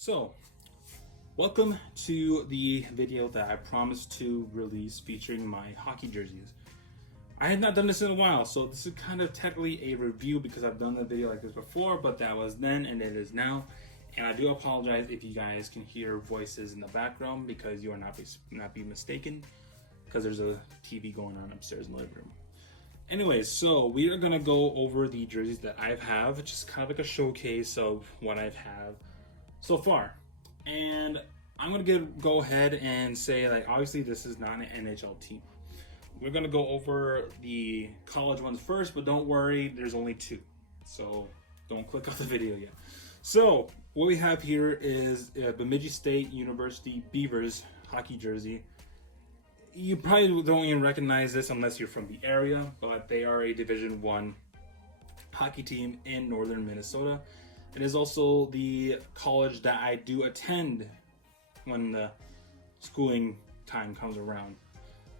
So, welcome to the video that I promised to release featuring my hockey jerseys. I had not done this in a while, so this is kind of technically a review because I've done a video like this before, but that was then and it is now. And I do apologize if you guys can hear voices in the background because you are not be mistaken, because there's a TV going on upstairs in the living room. Anyways, so we are gonna go over the jerseys that I have, just kind of like a showcase of what I've had so far. And I'm gonna go ahead and say, like, obviously this is not an NHL team. We're gonna go over the college ones first, but don't worry, there's only two, so don't click off the video yet. So what we have here is Bemidji State University Beavers hockey jersey. You probably don't even recognize this unless you're from the area, but they are a Division I hockey team in northern Minnesota. It is also the college that I do attend when the schooling time comes around.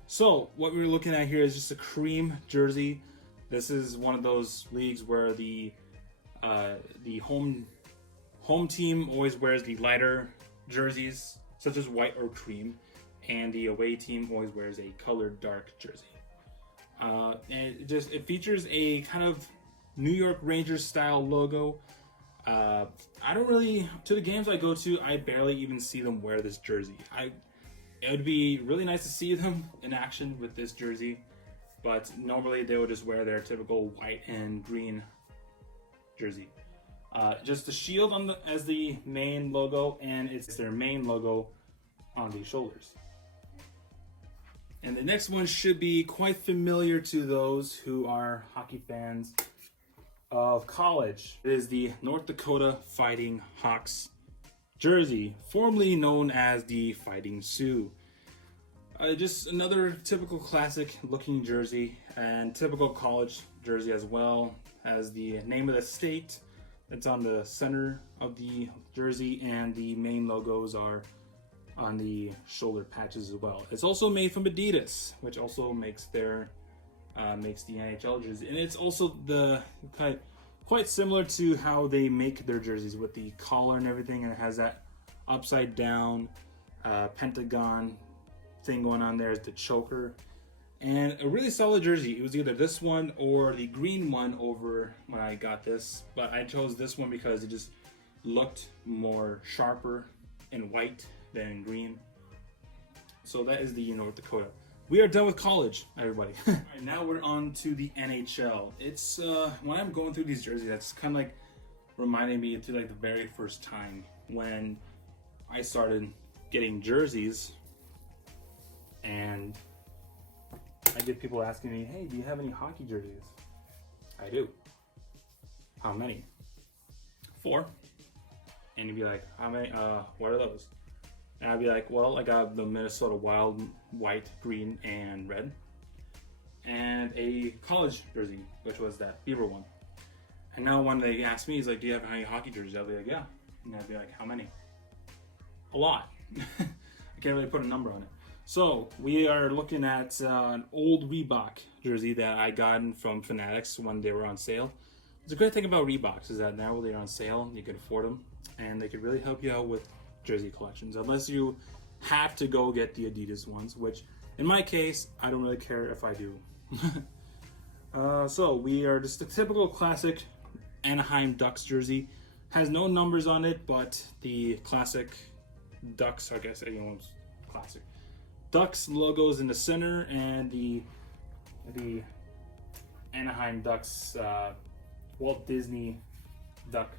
So what we're looking at here is just a cream jersey. This is one of those leagues where the home team always wears the lighter jerseys, such as white or cream, and the away team always wears a colored dark jersey. And it features a kind of New York Rangers style logo. I don't really, to the games I go to, I barely even see them wear this jersey. It would be really nice to see them in action with this jersey, but normally they would just wear their typical white and green jersey. Just the shield as the main logo, and it's their main logo on the shoulders. And the next one should be quite familiar to those who are hockey fans of college. It is the North Dakota Fighting Hawks jersey, formerly known as the Fighting Sioux. Just another typical classic looking jersey, and typical college jersey as well, as the name of the state that's on the center of the jersey, and the main logos are on the shoulder patches as well. It's also made from Adidas, which also makes the NHL jersey, and it's also quite similar to how they make their jerseys with the collar and everything, and it has that upside down pentagon thing going on there as the choker, and a really solid jersey. It was either this one or the green one over when I got this, but I chose this one because it just looked more sharper in white than green. So that is the North Dakota. We are done with college, everybody. All right, now we're on to the NHL. It's when I'm going through these jerseys, that's kind of like reminding me to like the very first time when I started getting jerseys, and I get people asking me, "Hey, do you have any hockey jerseys?" I do. How many? 4. And you'd be like, "How many? What are those?" And I'd be like, well, I got the Minnesota Wild white, green, and red, and a college jersey, which was that Beaver one. And now when they ask me, he's like, do you have any hockey jerseys? I'll be like, yeah. And I'd be like, how many? A lot. I can't really put a number on it. So we are looking at an old Reebok jersey that I got from Fanatics when they were on sale. The great thing about Reeboks is that now they're on sale, you can afford them, and they could really help you out with jersey collections, unless you have to go get the Adidas ones, which in my case I don't really care if I do. So we are just a typical classic Anaheim Ducks jersey. Has no numbers on it, but the classic Ducks, I guess anyone's classic Ducks logos in the center, and the Anaheim Ducks Walt Disney Duck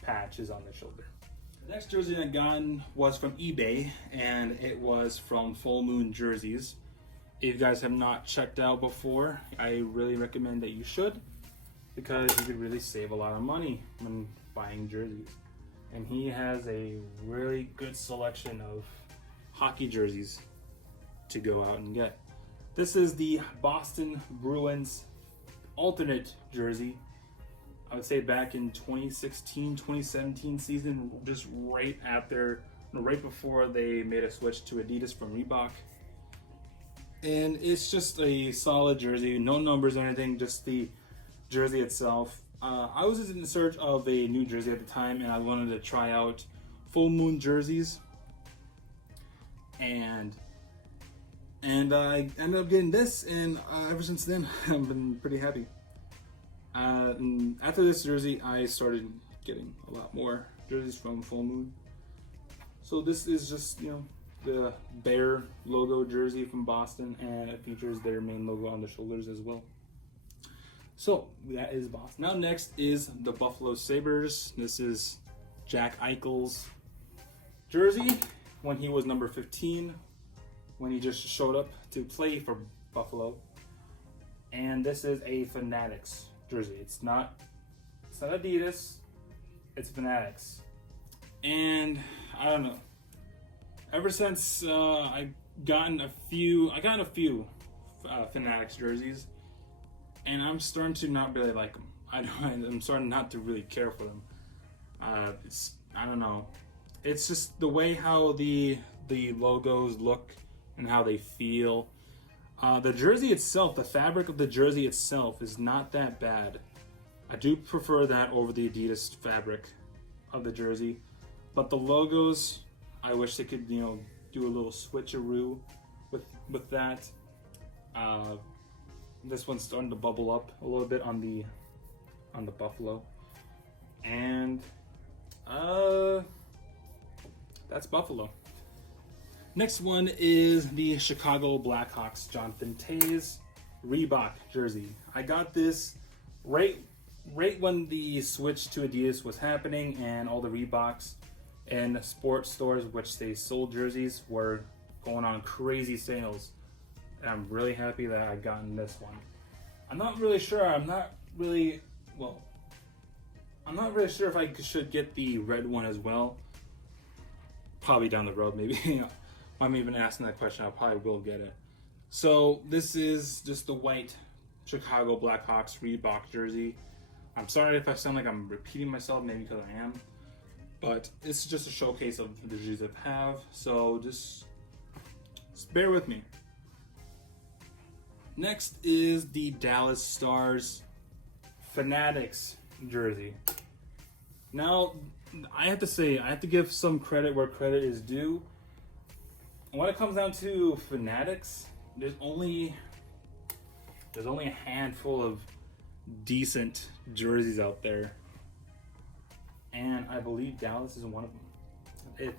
patch is on the shoulder. The next jersey I got was from eBay, and it was from Full Moon Jerseys. If you guys have not checked out before, I really recommend that you should, because you could really save a lot of money when buying jerseys. And he has a really good selection of hockey jerseys to go out and get. This is the Boston Bruins alternate jersey. I would say back in 2016, 2017 season, just right before they made a switch to Adidas from Reebok. And it's just a solid jersey, no numbers or anything, just the jersey itself. I was in search of a new jersey at the time, and I wanted to try out full moon jerseys, and I ended up getting this, and ever since then I've been pretty happy. And after this jersey, I started getting a lot more jerseys from Full Moon. So this is just, you know, the Bear logo jersey from Boston, and it features their main logo on the shoulders as well. So that is Boston. Now next is the Buffalo Sabres. This is Jack Eichel's jersey when he was number 15, when he just showed up to play for Buffalo. And this is a Fanatics jersey. It's not Adidas, it's Fanatics. And I don't know, ever since I gotten a few Fanatics jerseys, and I'm starting to not really like them. I'm starting not to really care for them. I don't know. It's just the way how the logos look and how they feel. The jersey itself, the fabric of the jersey itself is not that bad. I do prefer that over the Adidas fabric of the jersey. But the logos, I wish they could, you know, do a little switcheroo with that. This one's starting to bubble up a little bit on the Buffalo. And that's Buffalo. Next one is the Chicago Blackhawks Jonathan Toews Reebok jersey. I got this right when the switch to Adidas was happening, and all the Reeboks and sports stores which they sold jerseys were going on crazy sales. And I'm really happy that I've gotten this one. I'm not really sure if I should get the red one as well. Probably down the road, maybe. I'm even asking that question. I probably will get it. So this is just the white Chicago Blackhawks Reebok jersey. I'm sorry if I sound like I'm repeating myself, maybe because I am. But it's just a showcase of the jerseys I have. So just bear with me. Next is the Dallas Stars Fanatics jersey. Now, I have to give some credit where credit is due. When it comes down to Fanatics, there's only a handful of decent jerseys out there, and I believe Dallas is one of them.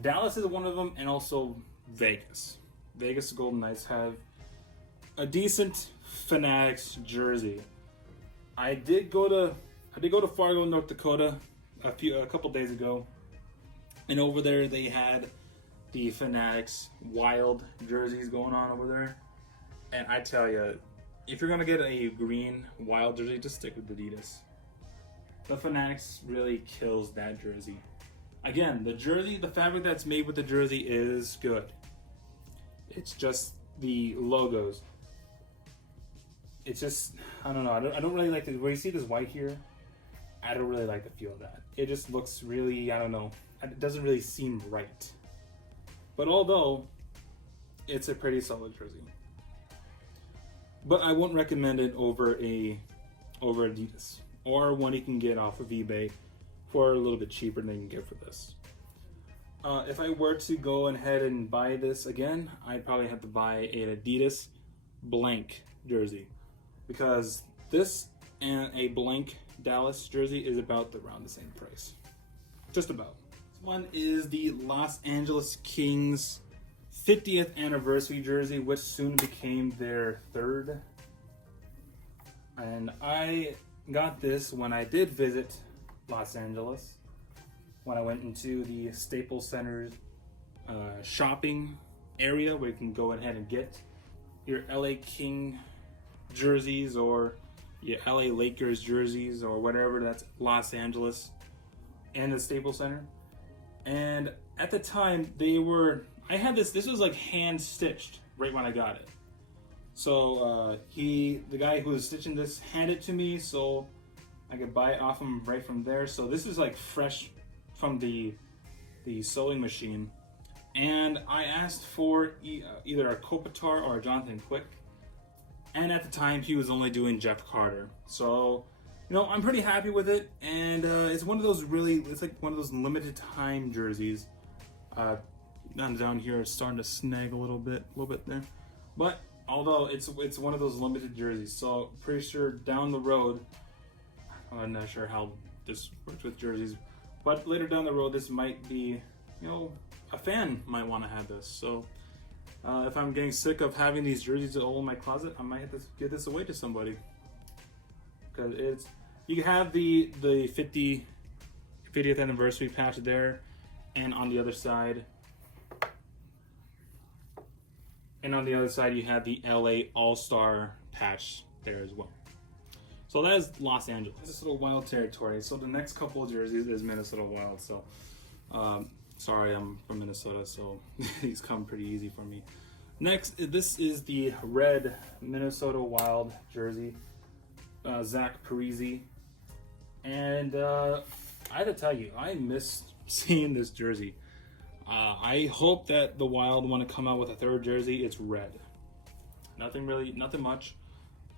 Dallas is one of them, and also Vegas. Vegas Golden Knights have a decent Fanatics jersey. I did go to Fargo, North Dakota a couple days ago, and over there they had the Fanatics Wild jerseys going on over there. And I tell you, if you're gonna get a green Wild jersey, just stick with Adidas. The Fanatics really kills that jersey. Again, the fabric that's made with the jersey is good. It's just the logos. It's just, I don't know. I don't really like it. Where you see this white here, I don't really like the feel of that. It just looks really, I don't know. It doesn't really seem right. But although it's a pretty solid jersey, but I won't recommend it over Adidas or one you can get off of eBay for a little bit cheaper than you can get for this. If I were to go ahead and buy this again, I'd probably have to buy an Adidas blank jersey, because this and a blank Dallas jersey is about around the same price, just about. One is the Los Angeles Kings 50th anniversary jersey, which soon became their third. And I got this when I did visit Los Angeles, when I went into the Staples Center's shopping area where you can go ahead and get your LA King jerseys or your LA Lakers jerseys or whatever. That's Los Angeles and the Staples Center. And at the time, I had this was like hand stitched right when I got it. So the guy who was stitching this handed it to me so I could buy it off him right from there. So this is like fresh from the sewing machine. And I asked for either a Kopitar or a Jonathan Quick. And at the time, he was only doing Jeff Carter. So you know, I'm pretty happy with it, and it's one of those it's like one of those limited time jerseys. Down here, it's starting to snag a little bit there, but although it's one of those limited jerseys, so pretty sure down the road, I'm not sure how this works with jerseys, but later down the road, this might be, you know, a fan might want to have this. So if I'm getting sick of having these jerseys all in my closet, I might have to give this away to somebody, because you have the 50th anniversary patch there, and on the other side. And on the other side, you have the LA All-Star patch there as well. So that is Los Angeles. Minnesota Wild territory. So the next couple of jerseys is Minnesota Wild. So, sorry, I'm from Minnesota, so these come pretty easy for me. Next, this is the red Minnesota Wild jersey, Zach Parise. And I have to tell you, I miss seeing this jersey. I hope that the Wild want to come out with a third jersey. It's red. Nothing much,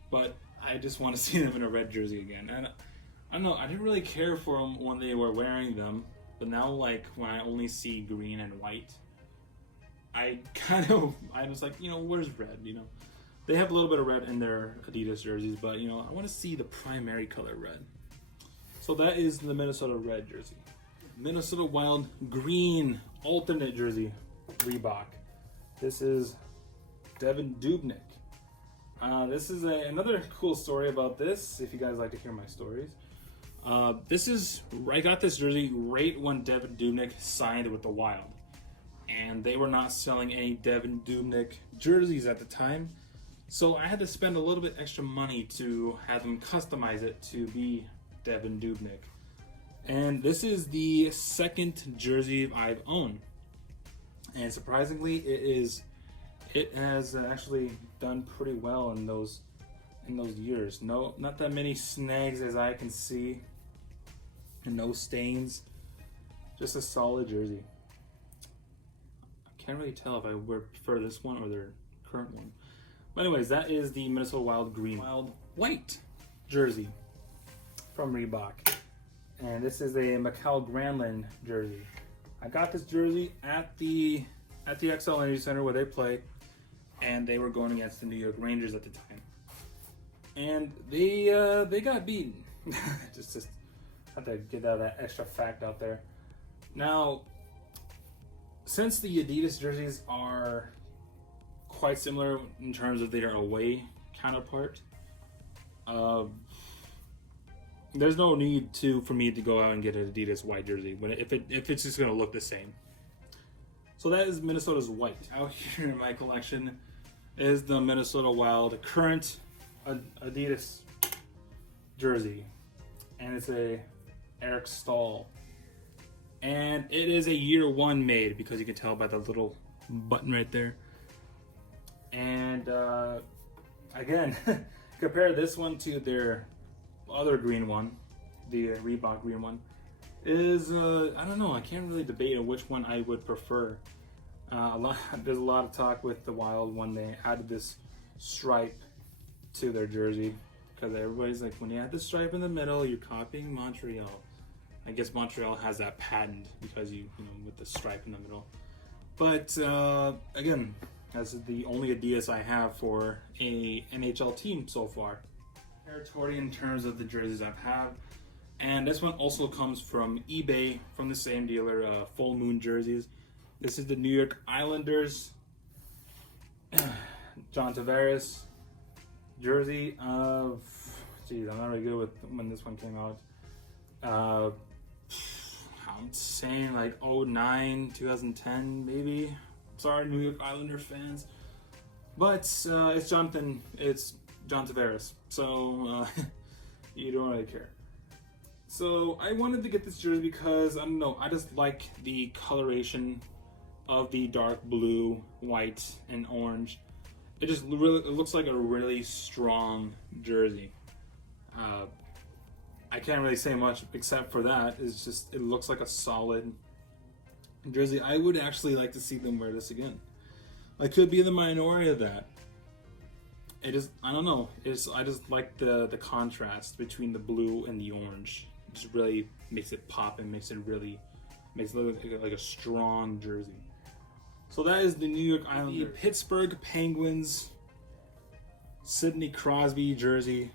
but I just want to see them in a red jersey again. And I don't know, I didn't really care for them when they were wearing them, but now, like, when I only see green and white, I was like, you know, where's red? You know, they have a little bit of red in their Adidas jerseys, but, you know, I want to see the primary color red. So that is the Minnesota red jersey. Minnesota Wild green alternate jersey, Reebok. This is Devin Dubnyk. This is another cool story about this, if you guys like to hear my stories. I got this jersey right when Devin Dubnyk signed with the Wild. And they were not selling any Devin Dubnyk jerseys at the time. So I had to spend a little bit extra money to have them customize it to be Devin Dubnyk. And this is the second jersey I've owned, and surprisingly, it has actually done pretty well in those years. No, not that many snags as I can see, and no stains. Just a solid jersey. I can't really tell if I would prefer this one or their current one. But anyways, that is the Minnesota Wild green, Wild white jersey from Reebok. And this is a Mikael Granlund jersey. I got this jersey at the XL Energy Center where they play, and they were going against the New York Rangers at the time. And they got beaten. just have to get that extra fact out there. Now, since the Adidas jerseys are quite similar in terms of their away counterpart, there's no need for me to go out and get an Adidas white jersey if it's just gonna look the same. So that is Minnesota's white. Out here in my collection is the Minnesota Wild current Adidas jersey, and it's a Eric Stahl, and it is a year one made, because you can tell by the little button right there. And again, compare this one to their other green one, the Reebok green one, is I don't know, I can't really debate on which one I would prefer. There's a lot of talk with the Wild when they added this stripe to their jersey, because everybody's like, when you add the stripe in the middle, you're copying Montreal. I guess Montreal has that patent because you know, with the stripe in the middle. But again, that's the only Adidas I have for a NHL team so far. Territory in terms of the jerseys I have, and this one also comes from eBay from the same dealer, Full Moon Jerseys. This is the New York Islanders John Tavares jersey of, geez, I'm not really good with when this one came out. I'm saying like 09, 2010 maybe. Sorry, New York Islander fans, but it's John Tavares, so you don't really care. So I wanted to get this jersey because, I don't know, I just like the coloration of the dark blue, white, and orange. It just really, it looks like a really strong jersey. I can't really say much except for that. It's just, it looks like a solid jersey. I would actually like to see them wear this again. I could be in the minority of that. it is, I don't know, I just like the contrast between the blue and the orange. It just really makes it pop and makes it look like a strong jersey. So that is the New York Islanders. The Pittsburgh Penguins Sidney Crosby jersey.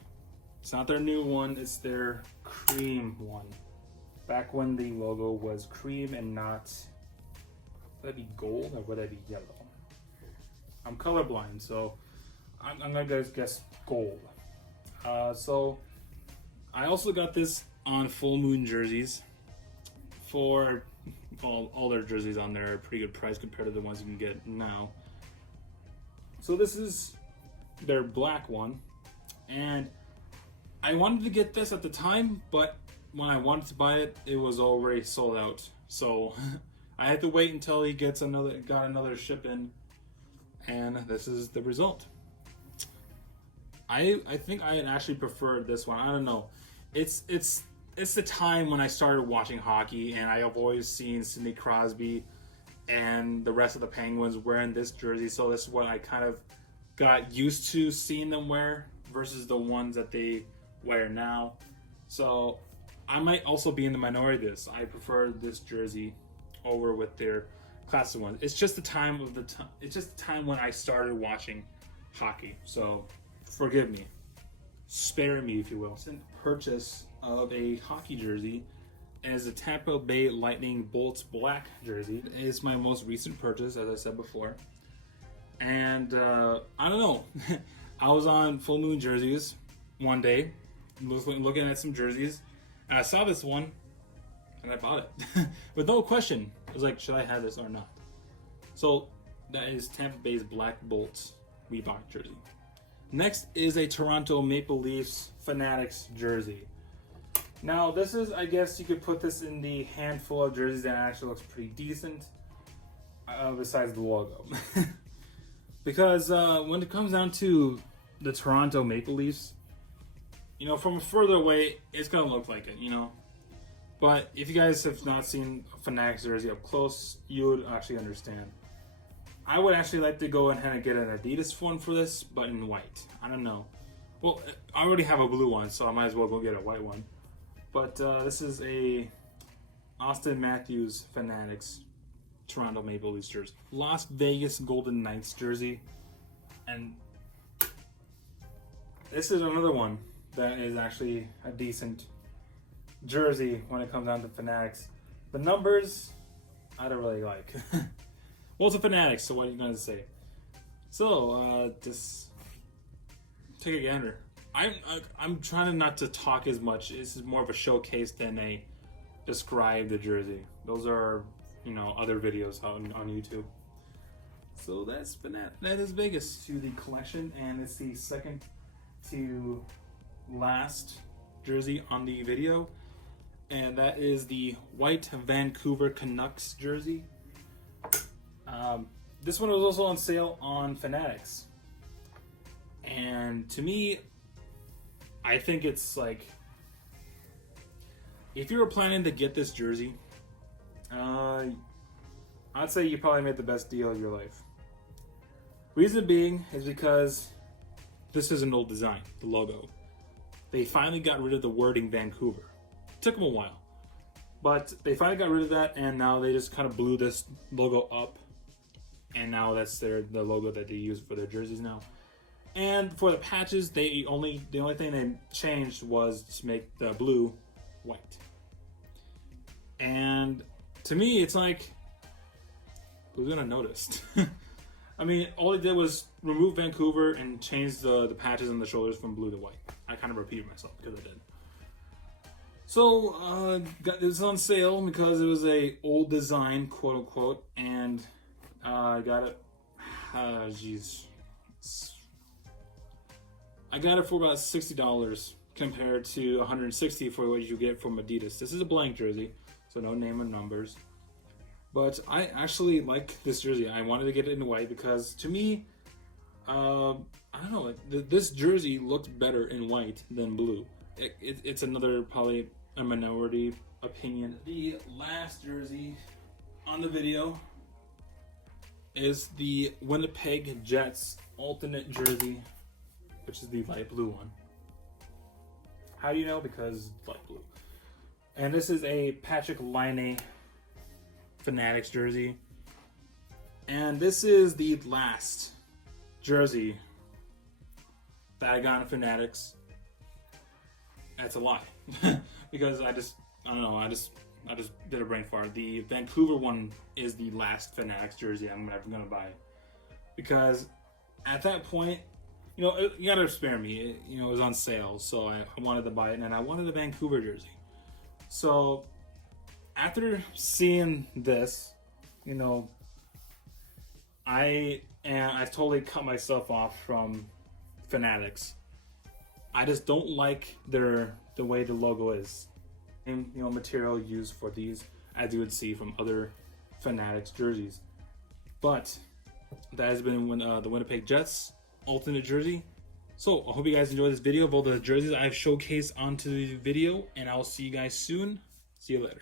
It's not their new one, it's their cream one. Back when the logo was cream and not, would that be gold or would that be yellow? I'm colorblind, so I'm gonna guess gold. So I also got this on full moon jerseys for all their jerseys on there are a pretty good price compared to the ones you can get now. So this is their black one, and I wanted to get this at the time, but when I wanted to buy it, it was already sold out. So I had to wait until he got another ship in, and this is the result. I think I had actually preferred this one. I don't know. It's the time when I started watching hockey, and I have always seen Sidney Crosby and the rest of the Penguins wearing this jersey. So this is what I kind of got used to seeing them wear versus the ones that they wear now. So I might also be in the minority of this. I prefer this jersey over with their classic ones. It's just the time of it's just the time when I started watching hockey. So forgive me, spare me, if you will. Recent purchase of a hockey jersey as a Tampa Bay Lightning Bolts black jersey. It's my most recent purchase, as I said before. And I don't know. I was on Full Moon Jerseys one day, looking at some jerseys, and I saw this one, and I bought it with no question. I was like, should I have this or not? So that is Tampa Bay's Black Bolts Reebok jersey. Next is a Toronto Maple Leafs Fanatics jersey. Now this is, I guess you could put this in the handful of jerseys that actually looks pretty decent, besides the logo. Because when it comes down to the Toronto Maple Leafs, you know, from further away, it's gonna look like it, you know. But if you guys have not seen a Fanatics jersey up close, you would actually understand. I would actually like to go ahead and get an Adidas one for this, but in white. I don't know. Well, I already have a blue one, so I might as well go get a white one. But this is a Austin Matthews Fanatics Toronto Maple Leafs jersey. Las Vegas Golden Knights jersey. And this is another one that is actually a decent jersey when it comes down to Fanatics. The numbers, I don't really like. Well, it's a Fanatics, so what are you going to say? So, just take a gander. I'm trying not to talk as much. This is more of a showcase than a describe the jersey. Those are, you know, other videos on YouTube. So that's that is Vegas to the collection, and it's the second to last jersey on the video, and that is the white Vancouver Canucks jersey. This one was also on sale on Fanatics, and to me, I think it's like, if you were planning to get this jersey, I'd say you probably made the best deal of your life. Reason being is because this is an old design, the logo. They finally got rid of the wording Vancouver. It took them a while, but they finally got rid of that, and now they just kind of blew this logo up, and now that's the logo that they use for their jerseys now. And for the patches, the only thing they changed was to make the blue white. And to me, it's like, who's gonna notice? I mean, all they did was remove Vancouver and change the patches on the shoulders from blue to white. I kind of repeated myself because I did. So, got this on sale because it was a old design, quote unquote, and I got it. I got it for about $60 compared to $160 for what you get from Adidas. This is a blank jersey, so no name and numbers. But I actually like this jersey. I wanted to get it in white because, to me, I don't know, this jersey looked better in white than blue. It's another, probably a minority opinion. The last jersey on the video is the Winnipeg Jets alternate jersey which is the light blue one. How do you know? Because light blue. And this is a Patrick Laine Fanatics jersey. And this is the last jersey that I got in Fanatics. That's a lie. Because I don't know, I just did a brain fart. The Vancouver one is the last Fanatics jersey I'm ever gonna buy. Because at that point, you know, you gotta spare me. It was on sale, so I wanted to buy it, and I wanted a Vancouver jersey. So after seeing this, you know, I totally cut myself off from Fanatics. I just don't like the way the logo is. And, you know, material used for these, as you would see from other Fanatics jerseys. But that has been the Winnipeg Jets alternate jersey. So I hope you guys enjoyed this video of all the jerseys I've showcased onto the video, and I'll see you guys soon. See you later.